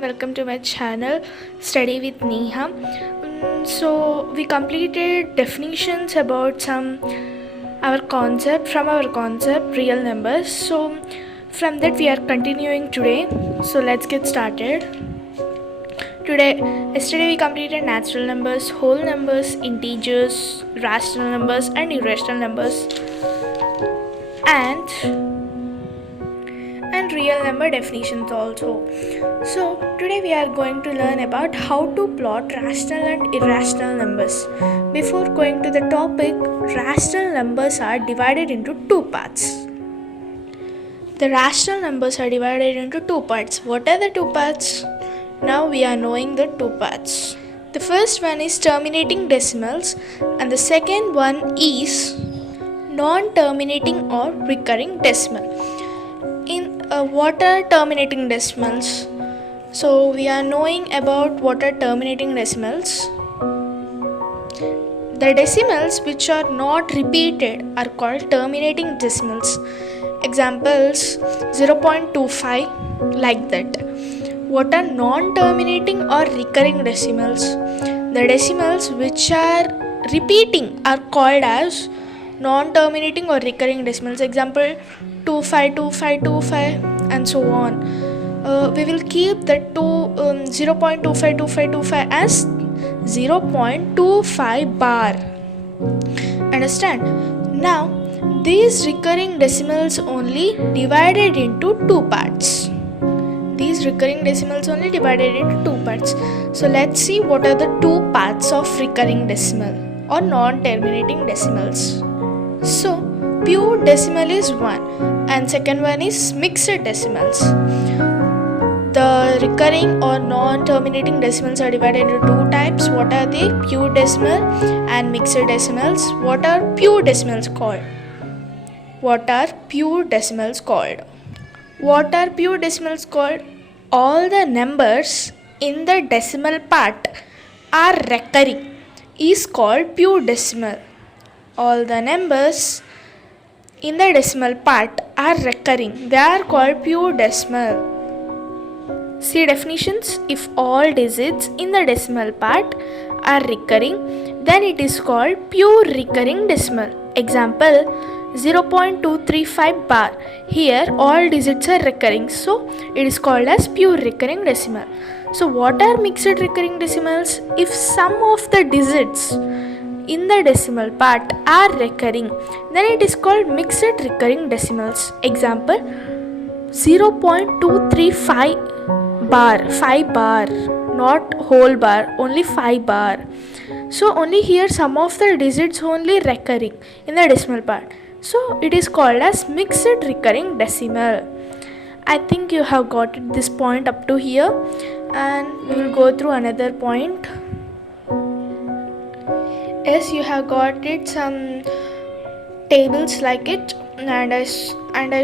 Welcome to my channel Study with Neha. So we completed definitions about our concept real numbers. So from that we are continuing today. So let's get started. Yesterday we completed natural numbers, whole numbers, integers, rational numbers and irrational numbers and real number definitions also. So today we are going to learn about how to plot rational and irrational numbers. Before going to the topic, rational numbers are divided into two parts. The rational numbers are divided into two parts. What are the two parts? Now we are knowing the two parts. The first one is terminating decimals and the second one is non-terminating or recurring decimal. What are terminating decimals? So we are knowing about what are terminating decimals. The decimals which are not repeated are called terminating decimals. Examples 0.25 like that. What are non-terminating or recurring decimals? The decimals which are repeating are called as non-terminating or recurring decimals. Example 252525 and so on. We will keep the 0.252525 as 0.25 bar. Understand? Now these recurring decimals only divided into two parts. So let's see what are the two parts of recurring decimal or non-terminating decimals. So pure decimal is 1 and second one is mixed decimals. The recurring or non-terminating decimals are divided into two types. What are they? Pure decimal and mixed decimals. What are pure decimals called? All the numbers in the decimal part are recurring is called pure decimal. All the numbers in the decimal part are recurring. They are called pure decimal. See definitions. If all digits in the decimal part are recurring, then it is called pure recurring decimal. Example 0.235 bar. Here all digits are recurring, so it is called as pure recurring decimal. So what are mixed recurring decimals? If some of the digits in the decimal part are recurring, then it is called mixed recurring decimals. Example 0.235 bar, 5 bar, not whole bar, only 5 bar. So only here some of the digits only recurring in the decimal part. So it is called as mixed recurring decimal. I think you have got it, this point up to here, and we will go through another point. Yes, you have got it, some tables like it, and I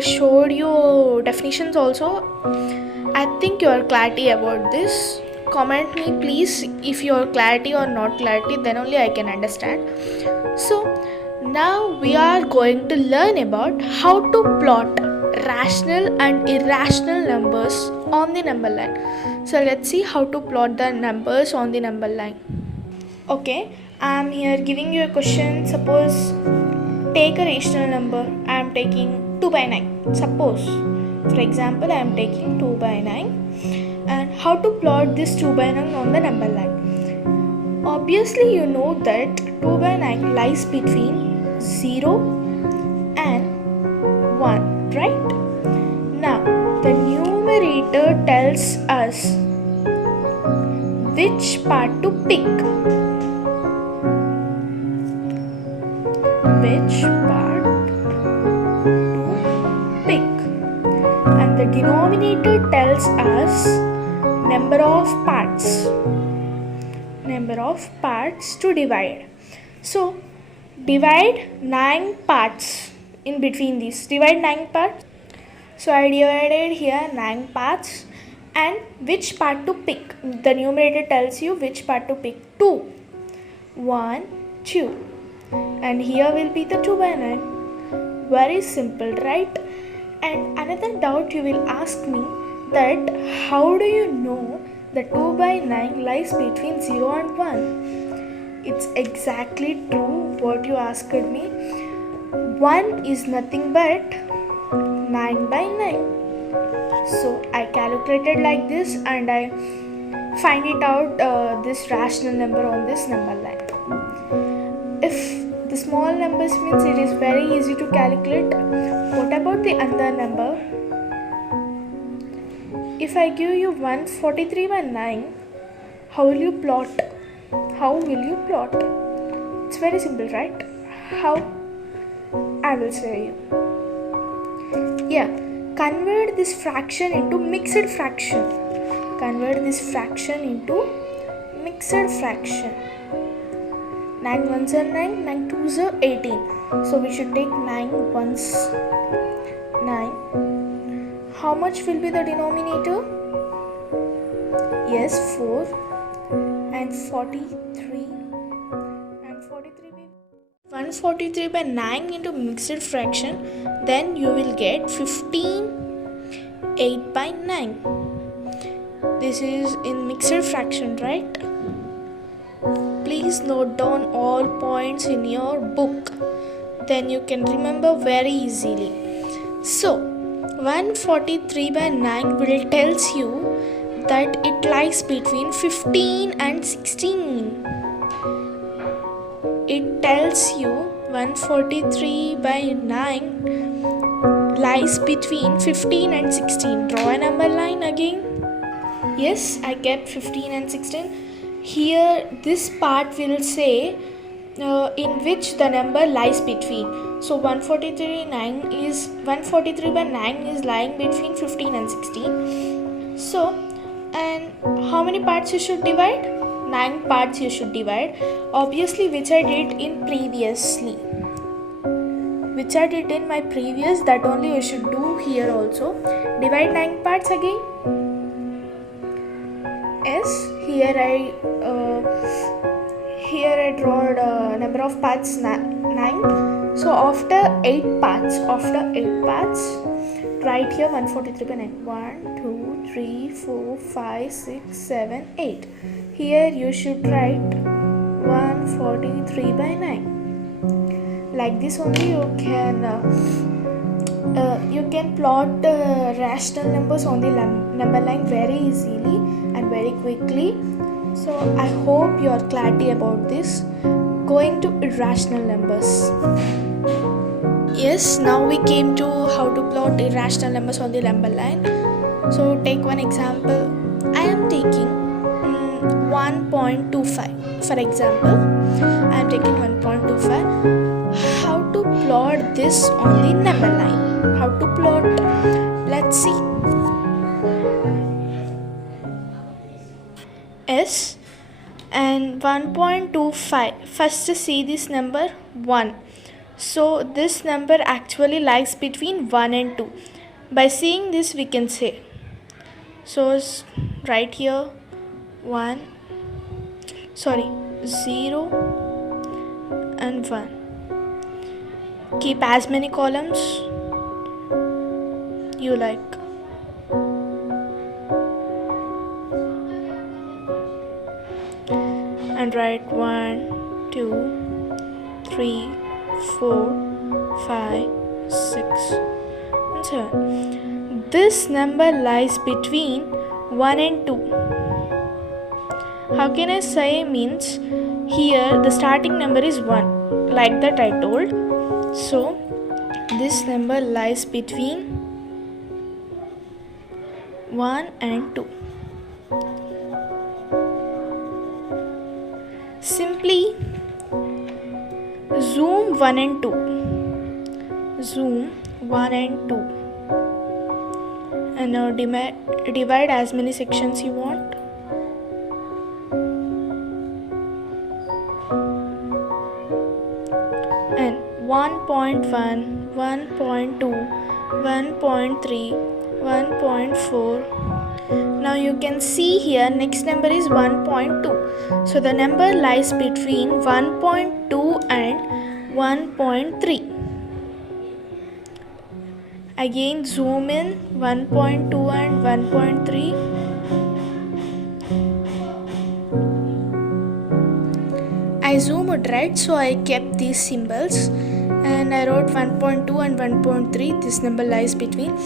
showed you definitions also. I think you are clarity about this. Comment me please if you are clarity or not clarity, then only I can understand. So now we are going to learn about how to plot rational and irrational numbers on the number line. So let's see how to plot the numbers on the number line. Okay, I am here giving you a question. Suppose take a rational number. I am taking 2 by 9. Suppose, for example, I am taking 2 by 9. And how to plot this 2 by 9 on the number line? Obviously you know that 2 by 9 lies between 0 and 1, right? Now the numerator tells us which part to pick. And the denominator tells us number of parts to divide. So divide 9 parts in between these. Divide 9 parts. So I divided here 9 parts, and which part to pick. The numerator tells you which part to pick. 2, 1, 2. And here will be the 2 by 9. Very simple, right? And another doubt you will ask me, that how do you know the 2 by 9 lies between 0 and 1? It's exactly true what you asked me. 1 is nothing but 9 by 9. So I calculated like this and I find it out this rational number on this number line. If the small numbers means it is very easy to calculate, what about the other number? If I give you 143 by 9, how will you plot? How will you plot? It's very simple, right? How? I will show you. Yeah, convert this fraction into mixed fraction. Convert this fraction into mixed fraction. 9 ones are 9, 9 twos are 18. So we should take 9 ones 9. How much will be the denominator? Yes, 4 and 43 and 43 by 143 by 9 into mixed fraction, then you will get 15 8 by 9. This is in mixed fraction, right? Please note down all points in your book, then you can remember very easily. So 143 by 9 will tells you that it lies between 15 and 16. It tells you 143 by 9 lies between 15 and 16. Draw a number line again. Yes, I kept 15 and 16. Here this part will say in which the number lies between. So 143 by 9 is lying between 15 and 16. So, and how many parts you should divide? 9 parts you should divide. Obviously, which I did in previously. Which I did in my previous, that only you should do here also. Divide 9 parts again. Yes, here I drawed a number of parts 9. So after 8 parts, write here 143 by 9. 1, 2, 3, 4, 5, 6, 7, 8. Here you should write 143 by 9. Like this only you can plot rational numbers on the number line very easily and very quickly. So I hope you are clarity about this. Going to irrational numbers. Yes, now we came to how to plot irrational numbers on the number line. So take one example. I am taking 1.25. For example, I am taking 1.25. How to plot this on the number line? How to plot? Let's see. S and 1.25. First see this number 1. So this number actually lies between 1 and 2. By seeing this we can say. So right here 0 and 1. Keep as many columns you like. And write 1, 2, 3, 4, 5, 6 and 7. This number lies between 1 and 2. How can I say? Means here the starting number is 1, like that I told. So this number lies between 1 and 2. Simply zoom 1 and 2. Zoom 1 and 2. And now divide as many sections you want. And 1.1, 1.2, 1.3, 1.4. Now you can see here next number is 1.2. So the number lies between 1.2 and 1.3. Again zoom in 1.2 and 1.3. I zoomed right, so I kept these symbols and I wrote 1.2 and 1.3. This number lies between.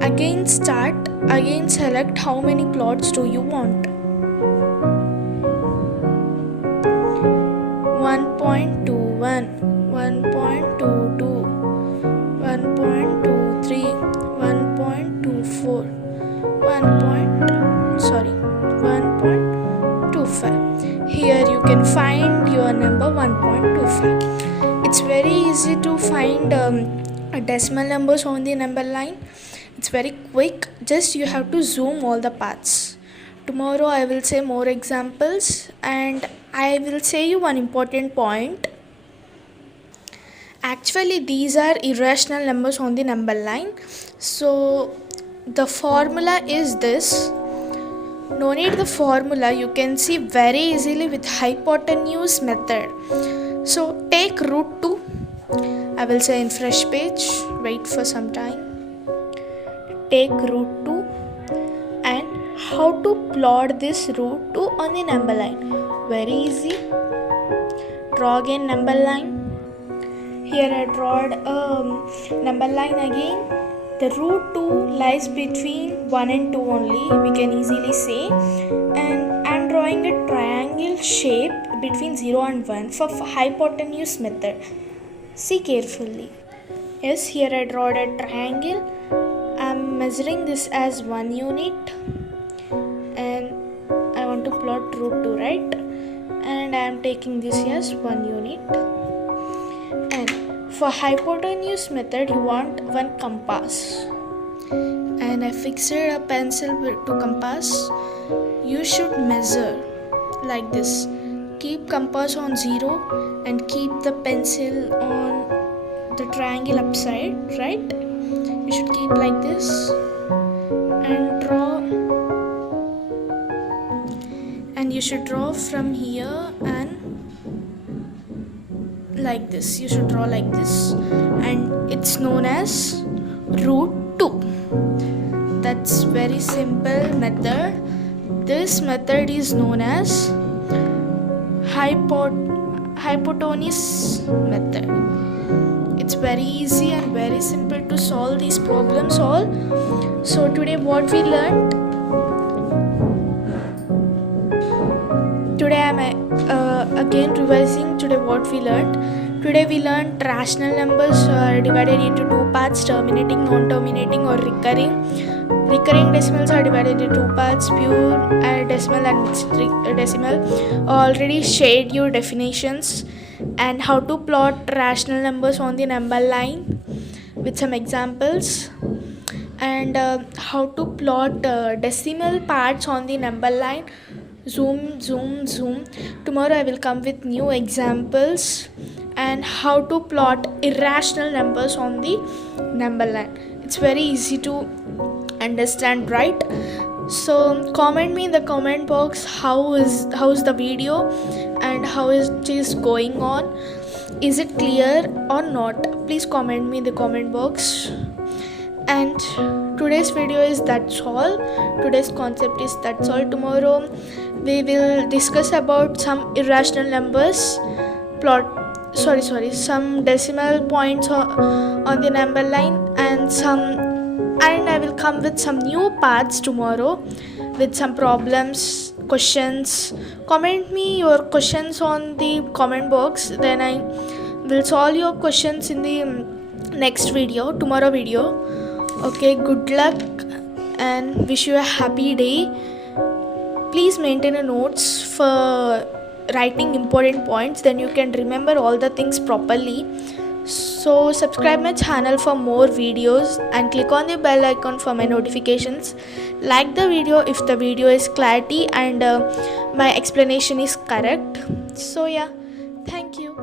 Again start, again select how many plots do you want. 1.21, 1.22, 1.23, 1.24, 1.25. Here you can find your number 1.25. It's very easy to find decimal numbers on the number line. It's very quick, just you have to zoom all the parts. Tomorrow I will say more examples and I will say you one important point. Actually these are irrational numbers on the number line. So the formula is this. No need the formula, you can see very easily with hypotenuse method. So take root 2. I will say in fresh page, wait for some time. Take root 2 and how to plot this root 2 on the number line. Very easy. Draw again number line. Here I drawed a number line again. The root 2 lies between 1 and 2 only, we can easily say. And I am drawing a triangle shape between 0 and 1 for hypotenuse method. See carefully. Yes, here I drawed a triangle. I am measuring this as 1 unit. And I want to plot root 2, right? And I am taking this as 1 unit. And for hypotenuse method, you want one compass. And I fixed a pencil to compass. You should measure like this. Keep compass on 0 and keep the pencil on the triangle upside, right? You should keep like this and draw. And you should draw from here and like this. You should draw like this and it's known as root 2. That's very simple method. This method is known as hypotenuse method. It's very easy and very simple to solve these problems all. So today what we learned? Today I am again revising today what we learned. Today we learned rational numbers are divided into two parts: terminating, non-terminating or recurring. Recurring decimals are divided into two parts: pure decimal and mixed decimal. Already shared your definitions and how to plot rational numbers on the number line with some examples, and how to plot decimal parts on the number line. Zoom. Tomorrow I will come with new examples and how to plot irrational numbers on the number line. It's very easy to understand, right? So comment me in the comment box how is the video and how it is going on. Is it clear or not? Please comment me in the comment box. And today's video is that's all. Today's concept is that's all. Tomorrow we will discuss about some irrational numbers, some decimal points on the number line, and I will come with some new parts tomorrow with some problems, questions. Comment me your questions on the comment box, then I will solve your questions in the next video, tomorrow video. Okay, good luck and wish you a happy day. Please maintain a notes for writing important points, then you can remember all the things properly. So subscribe my channel for more videos and click on the bell icon for my notifications. Like the video if the video is clarity and my explanation is correct. So yeah, thank you.